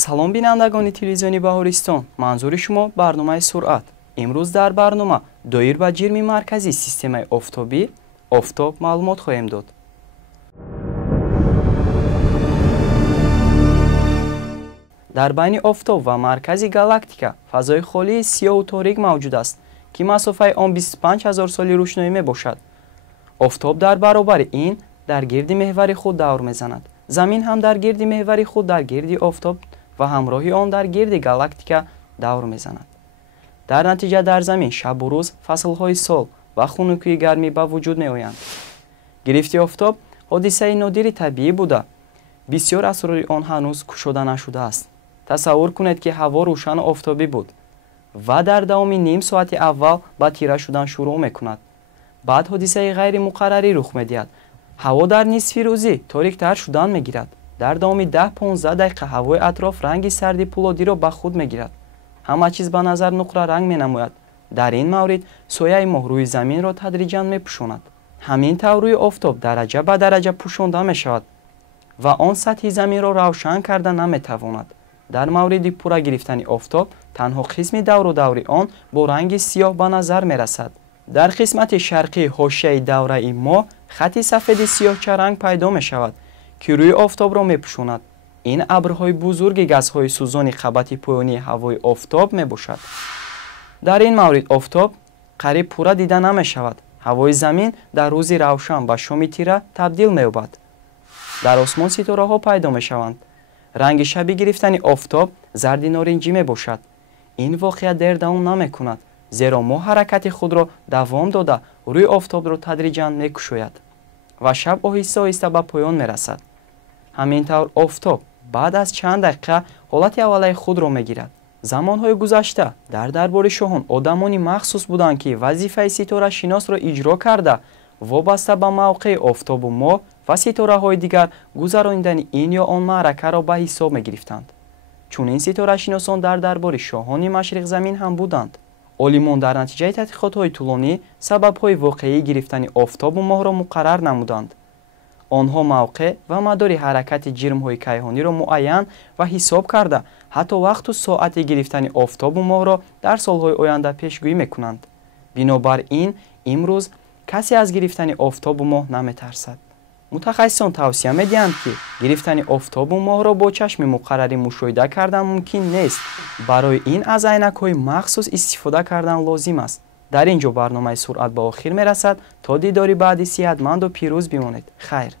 салом бинандагони телевизиони Баҳористон, манзури шумо барномаи суръат. имрӯз дар барнома доир ба ҷирми марказии системаи офтобӣ офтоб маълумот хоҳем дод. дар байни офтоб ва маркази галактика фазои холии сиёҳу торик мавҷуд аст, ки масофаи он 25 000 соли рӯшноӣ мебошад. офтоб дар баробари ин дар гирди меҳвари худ давр мезанад. замин ҳам дар гирди меҳвари худ дар гирди офтоб ва ҳамроҳи он дар гирди галактика давр мезанад. дар натиҷа дар замин шабу рӯз, фаслҳои сол ва хунукии гармӣ ба вуҷуд меоянд. гирифти офтоб ҳодисаи нодири табиӣ буда, бисёр асрори он ҳанӯз кушода нашудааст. тасаввур кунед, ки ҳаво рӯшану офтобӣ буд ва дар давоми ним соати аввал ба тира шудан шурӯъ мекунад. баъд ҳодисаи ғайримуқаррарӣ рух медиҳад. ҳаво дар нисфи рӯзӣ ториктар шудан мегирад. дар давоми 10-15 дақиқа ҳавои атроф ранги сарди пулодиро ба худ мегирад. ҳама чиз ба назар нуқра ранг менамояд. дар ин маврид сояи моҳ рӯи заминро тадриҷан мепӯшонад. ҳамин тавр рӯи офтоб дараҷа ба дараҷа пӯшонда мешавад ва он сатҳи заминро равшан карда наметавонад. дар мавриди пурра гирифтани офтоб танҳо қисми давру даври он бо ранги сиёҳ ба назар мерасад. дар қисмати шарқии ҳошияи давраи моҳ хати сафеди сиёҳча ранг пайдо мешавад, ки рӯи офтобро мепӯшонад. ин абрҳои бузурги газҳои сӯзони қабати поёнии ҳавои офтоб мебошад. дар ин маврид офтоб қариб пурра дида намешавад. ҳавои замин дар рӯзи равшан ба шоми тира табдил меёбад. дар осмон ситораҳо пайдо мешаванд. ранги шаби гирифтани офтоб зарди норингӣ мебошад. ин воқеа дер давом намекунад, зеро моҳ ҳаракати худро давом дода рӯи офтобро тадриҷан мекушояд ва шаб оҳиста оҳиста ба поён мерасад. ҳамин тавр офтоб баъд аз чанд дақиқа ҳолати аввалаи худро мегирад. замонҳои гузашта дар дарбори шоҳон одамони махсус буданд, ки вазифаи ситорашиносро иҷро карда вобаста ба мавқеи офтобу моҳ ва ситораҳои дигар гузарондани ин ё он маъракаро ба ҳисоб мегирифтанд. чунин ситорашиносон дар дарбори шоҳони машриқзамин ҳам буданд. олимон дар натиҷаи тадқиқотҳои тӯлонӣ сабабҳои воқеии гирифтани офтобу моҳро муқаррар намуданд. онҳо мавқеъ ва мадори ҳаракати ҷирмҳои кайҳониро муайян ва ҳисоб карда ҳатто вақту соати гирифтани офтобу моҳро дар солҳои оянда пешгӯӣ мекунанд. бинобар ин имрӯз касе аз гирифтани офтобу моҳ наметарсад. мутахассисон тавсия медиҳанд, ки гирифтани офтобу моҳро бо чашми муқаррарӣ мушоҳида кардан мумкин нест. барои ин аз айнакҳои махсус истифода кардан лозим аст. дар ин ҷо барномаи суръат ба охир мерасад. то дидори баъди сиҳатманду пирӯз бимонед. хайр.